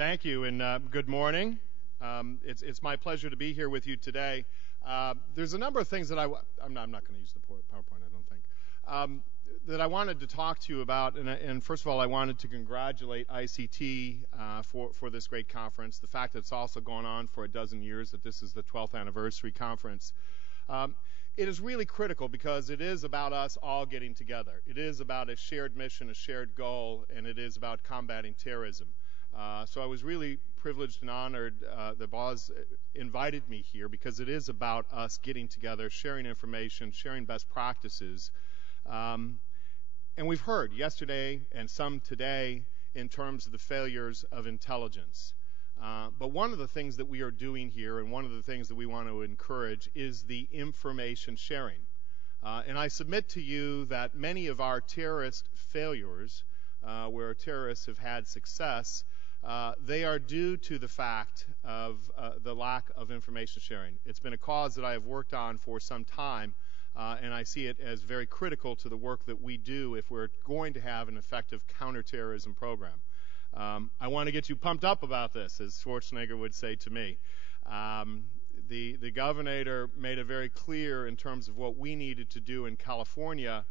Thank you, and good morning. It's my pleasure to be here with you today. There's a number of things that I'm not going to use the PowerPoint, I don't think, that I wanted to talk to you about. And first of all, I wanted to congratulate ICT for this great conference. The fact that it's also gone on for a dozen years, that this is the 12th anniversary conference. It is really critical because it is about us all getting together. It is about a shared mission, a shared goal, and it is about combating terrorism. So I was really privileged and honored that Boz invited me here because it is about us getting together, sharing information, sharing best practices. And we've heard yesterday and some today in terms of the failures of intelligence. But one of the things that we are doing here and one of the things that we want to encourage is the information sharing. And I submit to you that many of our terrorist failures, where terrorists have had success, they are due to the fact of the lack of information sharing. It's been a cause that I have worked on for some time, and I see it as very critical to the work that we do if we're going to have an effective counterterrorism program. I want to get you pumped up about this, as Schwarzenegger would say to me. The governor made it very clear in terms of what we needed to do in California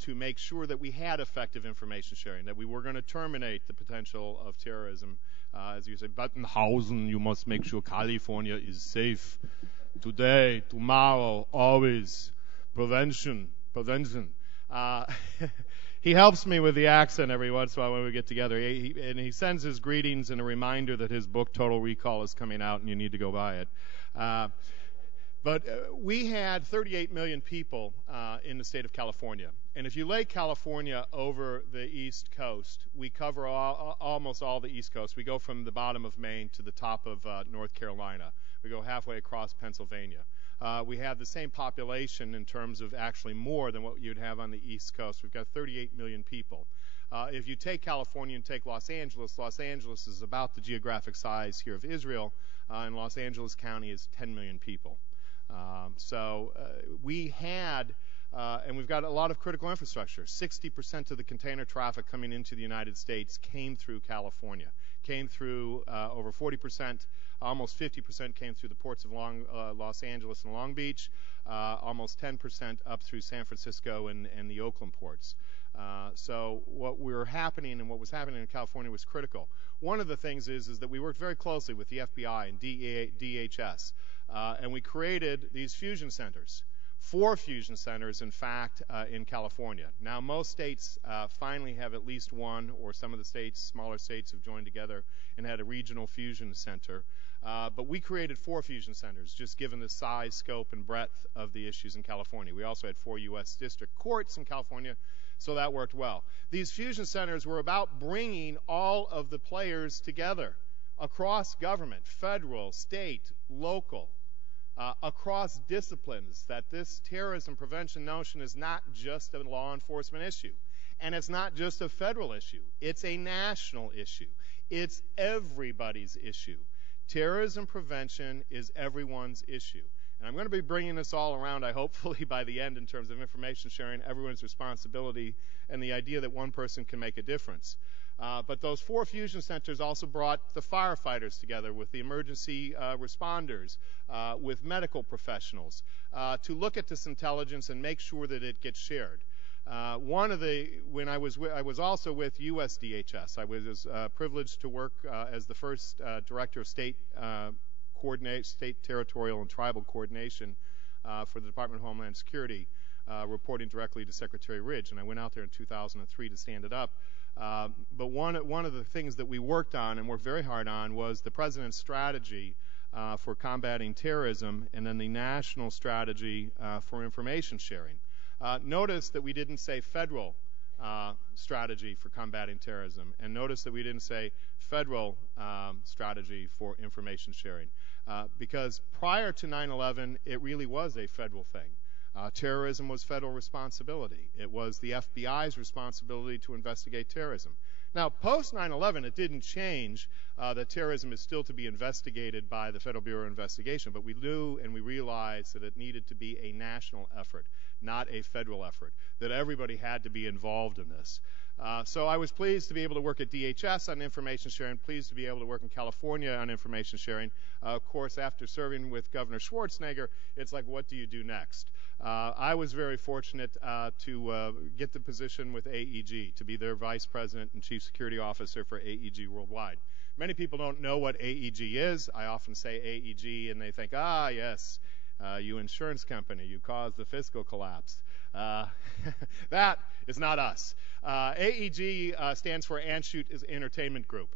to make sure that we had effective information sharing, that we were going to terminate the potential of terrorism. As you say, Bettenhausen, you must make sure California is safe. Today, tomorrow, always. Prevention. He helps me with the accent every once in a while when we get together. And he sends his greetings and a reminder that his book, Total Recall, is coming out and you need to go buy it. But we had 38 million people in the state of California. And if you lay California over the East Coast, we cover almost all the East Coast. We go from the bottom of Maine to the top of North Carolina. We go halfway across Pennsylvania. We have the same population in terms of actually more than what you'd have on the East Coast. We've got 38 million people. If you take California and take Los Angeles is about the geographic size here of Israel, and Los Angeles County is 10 million people. So we had, and we've got a lot of critical infrastructure. 60% of the container traffic coming into the United States came through California, came through over 40%, almost 50% came through the ports of Los Angeles and Long Beach, almost 10% up through San Francisco and the Oakland ports. So what was happening in California was critical. One of the things is that we worked very closely with the FBI and DHS. And we created these fusion centers, 4 fusion centers, in fact, in California. Now, most states finally have at least one, or some of the states, smaller states, have joined together and had a regional fusion center. But we created 4 fusion centers, just given the size, scope, and breadth of the issues in California. We also had 4 U.S. district courts in California, so that worked well. These fusion centers were about bringing all of the players together across government, federal, state, local, across disciplines, that this terrorism prevention notion is not just a law enforcement issue. And it's not just a federal issue. It's a national issue. It's everybody's issue. Terrorism prevention is everyone's issue. And I'm going to be bringing this all around, hopefully by the end, in terms of information sharing, everyone's responsibility, and the idea that one person can make a difference. But those 4 fusion centers also brought the firefighters together with the emergency responders, with medical professionals, to look at this intelligence and make sure that it gets shared. I was also with USDHS. I was privileged to work as the first director of state territorial and tribal coordination for the Department of Homeland Security, reporting directly to Secretary Ridge. And I went out there in 2003 to stand it up. But one of the things that we worked on and worked very hard on was the President's strategy for combating terrorism, and then the national strategy for information sharing. Notice that we didn't say federal strategy for combating terrorism, and notice that we didn't say federal strategy for information sharing, because prior to 9/11, it really was a federal thing. Terrorism was federal responsibility. It was the FBI's responsibility to investigate terrorism. Now, post 9/11, it didn't change that terrorism is still to be investigated by the Federal Bureau of Investigation, but we knew and we realized that it needed to be a national effort, not a federal effort, that everybody had to be involved in this. So I was pleased to be able to work at DHS on information sharing, pleased to be able to work in California on information sharing. Of course, after serving with Governor Schwarzenegger, it's like, what do you do next? I was very fortunate to get the position with AEG, to be their Vice President and Chief Security Officer for AEG Worldwide. Many people don't know what AEG is. I often say AEG, and they think, yes, you insurance company, you caused the fiscal collapse. That is not us. AEG stands for Anschutz Entertainment Group.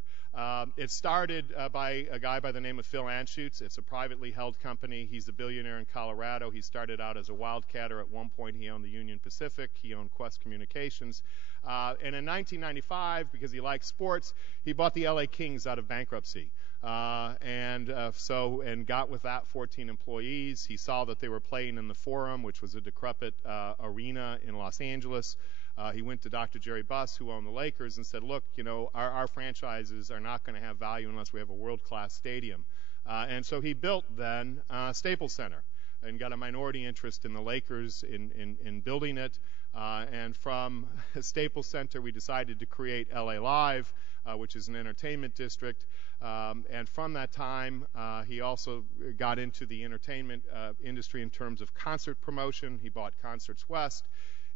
It started by a guy by the name of Phil Anschutz. It's a privately held company. He's a billionaire in Colorado. He started out as a wildcatter. At one point, he owned the Union Pacific. He owned Quest Communications. And in 1995, because he liked sports, he bought the LA Kings out of bankruptcy. And got with that 14 employees. He saw that they were playing in the Forum, which was a decrepit arena in Los Angeles. He went to Dr. Jerry Buss, who owned the Lakers, and said, look, our franchises are not going to have value unless we have a world-class stadium. And so he built then Staples Center and got a minority interest in the Lakers in building it. And from Staples Center, we decided to create LA Live, which is an entertainment district. And from that time, he also got into the entertainment industry in terms of concert promotion. He bought Concerts West.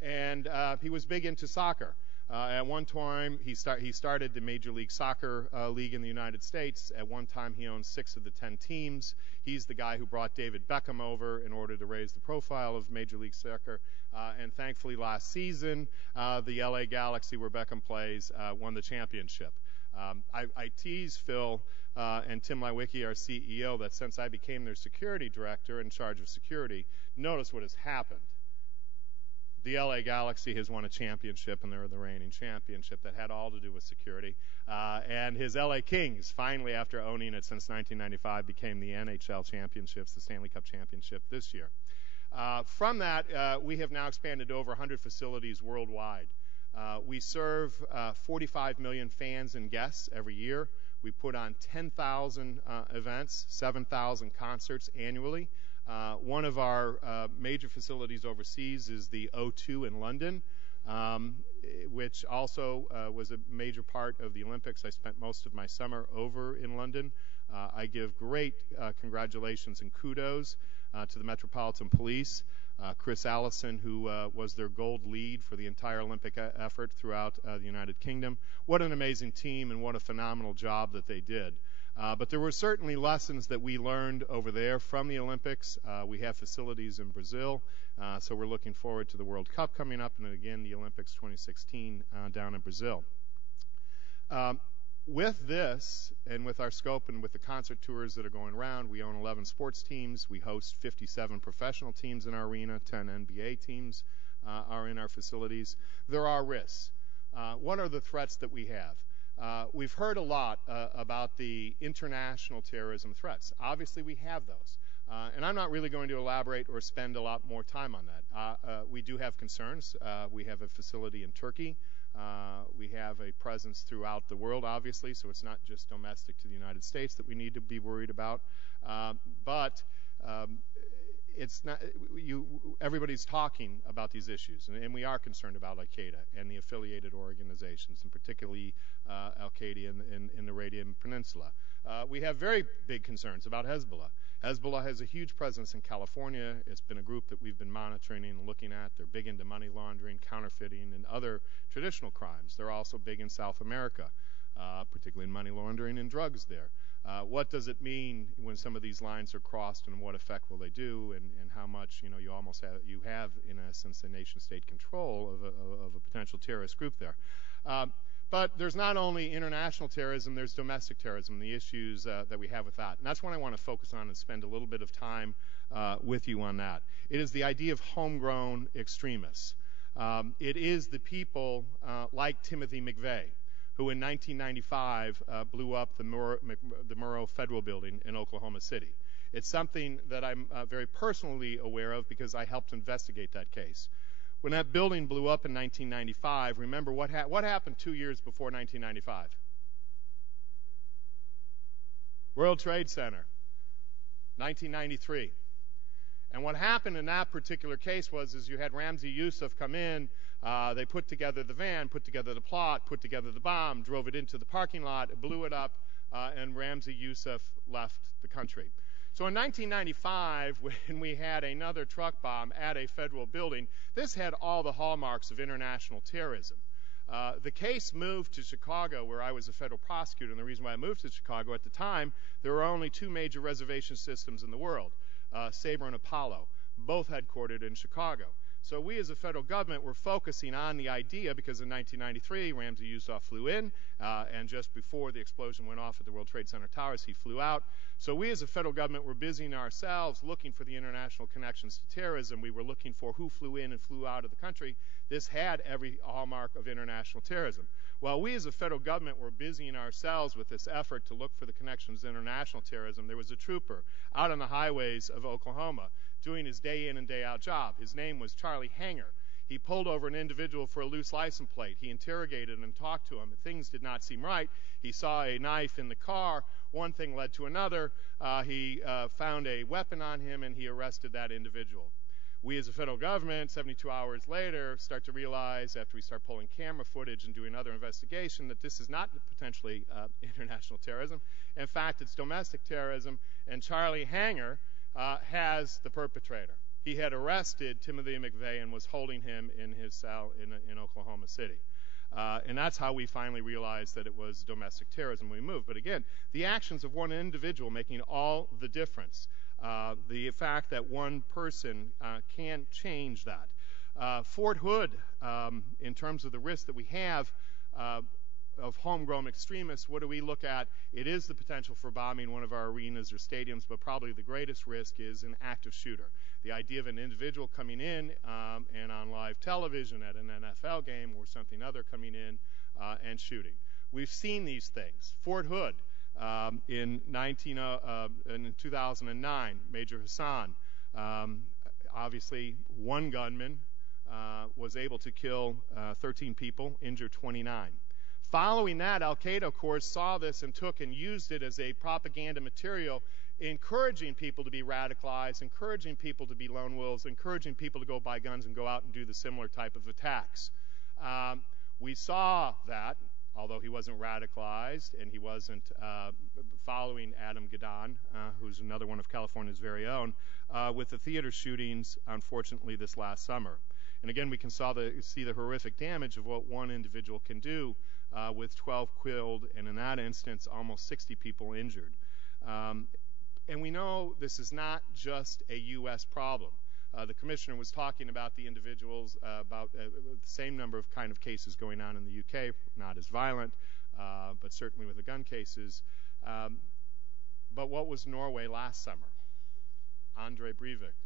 And he was big into soccer. At one time, he started the Major League Soccer League in the United States. At one time, he owned 6 of the 10 teams. He's the guy who brought David Beckham over in order to raise the profile of Major League Soccer. And thankfully, last season, the LA Galaxy, where Beckham plays, won the championship. I tease Phil and Tim Lewicki, our CEO, that since I became their security director in charge of security, notice what has happened. The LA Galaxy has won a championship, and they're the reigning championship. That had all to do with security. And his LA Kings, finally, after owning it since 1995, became the NHL championships, the Stanley Cup championship this year. From that, we have now expanded to over 100 facilities worldwide. We serve 45 million fans and guests every year. We put on 10,000 events, 7,000 concerts annually. One of our major facilities overseas is the O2 in London, which also was a major part of the Olympics. I spent most of my summer over in London. I give great congratulations and kudos to the Metropolitan Police, Chris Allison, who was their gold lead for the entire Olympic effort throughout the United Kingdom. What an amazing team and what a phenomenal job that they did. But there were certainly lessons that we learned over there from the Olympics. We have facilities in Brazil, so we're looking forward to the World Cup coming up, and again, the Olympics 2016 down in Brazil. With this, and with our scope and with the concert tours that are going around, we own 11 sports teams. We host 57 professional teams in our arena. 10 NBA teams are in our facilities. There are risks. What are the threats that we have? We've heard a lot about the international terrorism threats. Obviously, we have those. And I'm not really going to elaborate or spend a lot more time on that. We do have concerns. We have a facility in Turkey. We have a presence throughout the world, obviously, so it's not just domestic to the United States that we need to be worried about. But it's not. Everybody's talking about these issues, and we are concerned about Al-Qaeda and the affiliated organizations, and particularly Al-Qaeda in the Arabian Peninsula. We have very big concerns about Hezbollah. Hezbollah has a huge presence in California. It's been a group that we've been monitoring and looking at. They're big into money laundering, counterfeiting, and other traditional crimes. They're also big in South America, particularly in money laundering and drugs there. What does it mean when some of these lines are crossed, and what effect will they do, and how much you have in essence a nation-state control of a potential terrorist group there. But there's not only international terrorism, there's domestic terrorism, the issues that we have with that. And that's what I want to focus on and spend a little bit of time with you on that. It is the idea of homegrown extremists. It is the people like Timothy McVeigh, who in 1995 blew up the Murrah Federal Building in Oklahoma City. It's something that I'm very personally aware of because I helped investigate that case. When that building blew up in 1995, remember what happened 2 years before 1995? World Trade Center, 1993. And what happened in that particular case was you had Ramzi Youssef come in They put together the van, put together the plot, put together the bomb, drove it into the parking lot, blew it up, and Ramzi Youssef left the country. So in 1995, when we had another truck bomb at a federal building, this had all the hallmarks of international terrorism. The case moved to Chicago, where I was a federal prosecutor, and the reason why I moved to Chicago at the time, there were only two major reservation systems in the world, Sabre and Apollo, both headquartered in Chicago. So we as a federal government were focusing on the idea, because in 1993, Ramzi Youssef flew in, and just before the explosion went off at the World Trade Center towers, he flew out. So we as a federal government were busying ourselves looking for the international connections to terrorism. We were looking for who flew in and flew out of the country. This had every hallmark of international terrorism. While we as a federal government were busying ourselves with this effort to look for the connections to international terrorism, there was a trooper out on the highways of Oklahoma doing his day in and day out job. His name was Charlie Hanger. He pulled over an individual for a loose license plate. He interrogated and talked to him. Things did not seem right. He saw a knife in the car. One thing led to another. He found a weapon on him, and he arrested that individual. We as a federal government, 72 hours later, start to realize, after we start pulling camera footage and doing other investigation, that this is not potentially international terrorism. In fact, it's domestic terrorism, and Charlie Hanger has the perpetrator. He had arrested Timothy McVeigh and was holding him in his cell in Oklahoma City. And that's how we finally realized that it was domestic terrorism we moved. But again, the actions of one individual making all the difference. The fact that one person can change that. Fort Hood, in terms of the risk that we have of homegrown extremists, what do we look at? It is the potential for bombing one of our arenas or stadiums, but probably the greatest risk is an active shooter. The idea of an individual coming in and on live television at an NFL game or something other coming in and shooting. We've seen these things. Fort Hood in 2009, Major Hassan, obviously one gunman was able to kill 13 people, injure 29. Following that, Al-Qaeda, of course, saw this and took and used it as a propaganda material, encouraging people to be radicalized, encouraging people to be lone wolves, encouraging people to go buy guns and go out and do the similar type of attacks. We saw that, although he wasn't radicalized and he wasn't following Adam Gadon, who's another one of California's very own, with the theater shootings, unfortunately, this last summer. And again, we can see the horrific damage of what one individual can do with 12 killed, and in that instance, almost 60 people injured. And we know this is not just a U.S. problem. The commissioner was talking about the individuals, about the same number of kind of cases going on in the UK, not as violent, but certainly with the gun cases. But what was Norway last summer? Andre Breivik,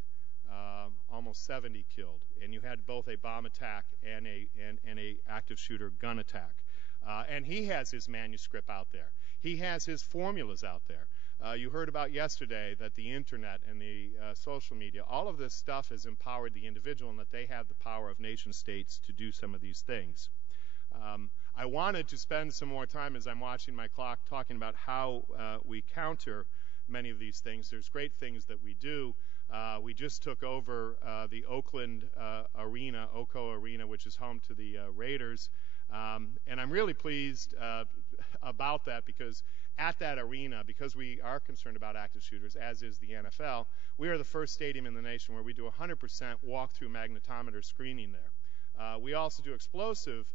almost 70 killed, and you had both a bomb attack and a active shooter gun attack. And he has his manuscript out there. He has his formulas out there. You heard about yesterday that the internet and the social media, all of this stuff has empowered the individual, and that they have the power of nation states to do some of these things. I wanted to spend some more time, as I'm watching my clock, talking about how we counter many of these things. There's great things that we do. We just took over the Oakland arena, Oco Arena, which is home to the Raiders. And I'm really pleased about that, because at that arena, because we are concerned about active shooters, as is the NFL, we are the first stadium in the nation where we do 100% walk-through magnetometer screening there. We also do explosive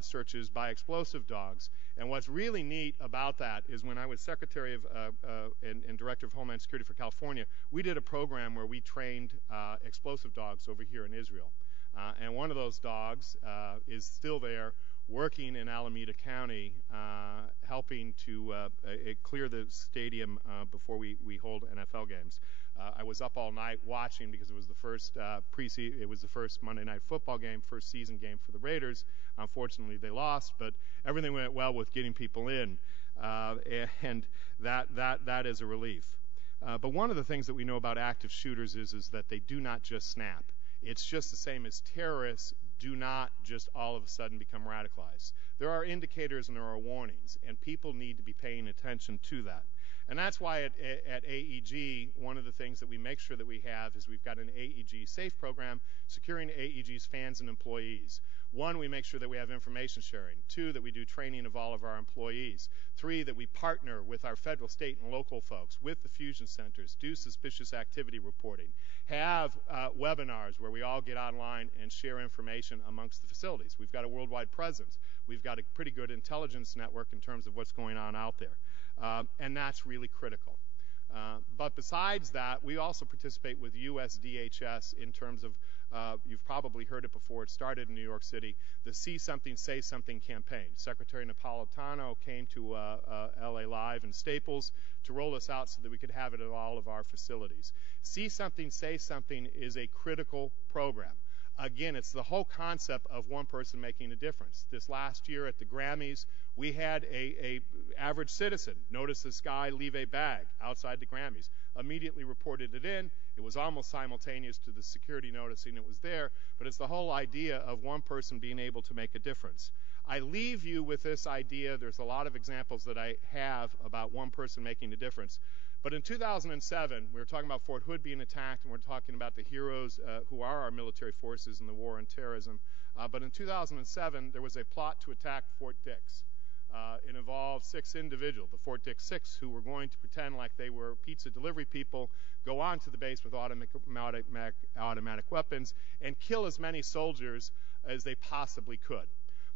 searches by explosive dogs. And what's really neat about that is when I was Secretary of and Director of Homeland Security for California, we did a program where we trained explosive dogs over here in Israel. And one of those dogs is still there, working in Alameda County, helping to clear the stadium before we hold NFL games. I was up all night watching, because it was the first Monday Night Football game, first season game for the Raiders. Unfortunately, they lost, but everything went well with getting people in, and that is a relief. But one of the things that we know about active shooters is that they do not just snap. It's just the same as terrorists do not just all of a sudden become radicalized. There are indicators and there are warnings, and people need to be paying attention to that. And that's why at AEG, one of the things that we make sure that we have is we've got an AEG SAFE program securing AEG's fans and employees. 1, we make sure that we have information sharing. 2, that we do training of all of our employees. 3, that we partner with our federal, state, and local folks, with the fusion centers, do suspicious activity reporting, have webinars where we all get online and share information amongst the facilities. We've got a worldwide presence. We've got a pretty good intelligence network in terms of what's going on out there. And that's really critical. But besides that, we also participate with USDHS in terms of, you've probably heard it before, it started in New York City, the See Something, Say Something campaign. Secretary Napolitano came to LA Live and Staples to roll this out so that we could have it at all of our facilities. See Something, Say Something is a critical program. Again, it's the whole concept of one person making a difference. This last year at the Grammys, we had a average citizen notice this guy leave a bag outside the Grammys, immediately reported it in. It was almost simultaneous to the security noticing it was there, but it's the whole idea of one person being able to make a difference. I leave you with this idea. There's a lot of examples that I have about one person making a difference. But in 2007, we were talking about Fort Hood being attacked, and we're talking about the heroes who are our military forces in the war on terrorism. But in 2007, there was a plot to attack Fort Dix. It involved 6 individuals, the Fort Dix 6, who were going to pretend like they were pizza delivery people, go onto the base with automatic weapons, and kill as many soldiers as they possibly could.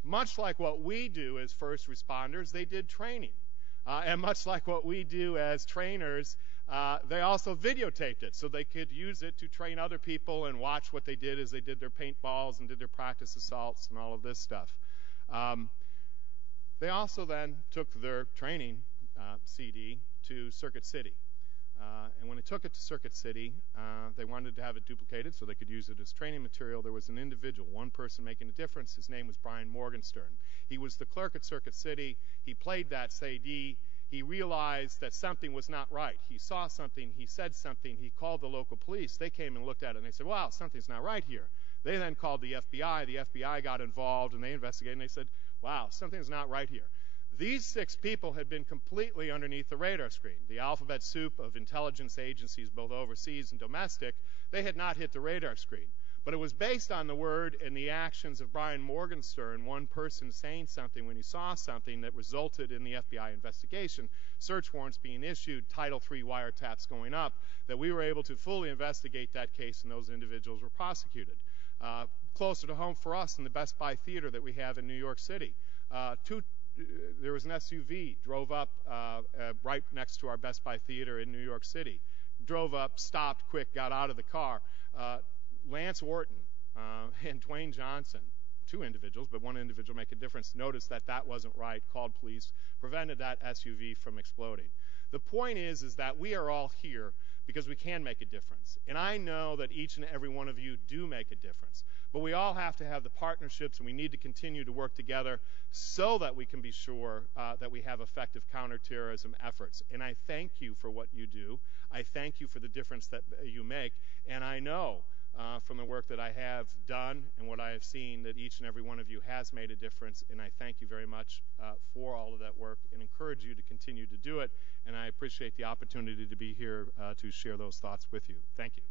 Much like what we do as first responders, they did training. And much like what we do as trainers, they also videotaped it so they could use it to train other people and watch what they did as they did their paintballs and did their practice assaults and all of this stuff. They also then took their training CD to Circuit City. And when they took it to Circuit City, they wanted to have it duplicated so they could use it as training material. There was an individual, one person making a difference. His name was Brian Morgenstern. He was the clerk at Circuit City. He played that CD. He realized that something was not right. He saw something. He said something. He called the local police. They came and looked at it, and they said, wow, something's not right here. They then called the FBI. The FBI got involved, and they investigated, and they said, wow, something's not right here. These 6 people had been completely underneath the radar screen. The alphabet soup of intelligence agencies, both overseas and domestic, they had not hit the radar screen. But it was based on the word and the actions of Brian Morgenstern, one person saying something when he saw something that resulted in the FBI investigation, search warrants being issued, Title III wiretaps going up, that we were able to fully investigate that case and those individuals were prosecuted. Closer to home for us in the Best Buy Theater that we have in New York City, there was an SUV drove up right next to our Best Buy Theater in New York City. Drove up, stopped quick, got out of the car. Lance Wharton and Dwayne Johnson, 2 individuals, but one individual make a difference, noticed that that wasn't right, called police, prevented that SUV from exploding. The point is that we are all here because we can make a difference. And I know that each and every one of you do make a difference. But we all have to have the partnerships, and we need to continue to work together so that we can be sure that we have effective counterterrorism efforts. And I thank you for what you do. I thank you for the difference that you make. And I know from the work that I have done and what I have seen that each and every one of you has made a difference. And I thank you very much for all of that work and encourage you to continue to do it. And I appreciate the opportunity to be here to share those thoughts with you. Thank you.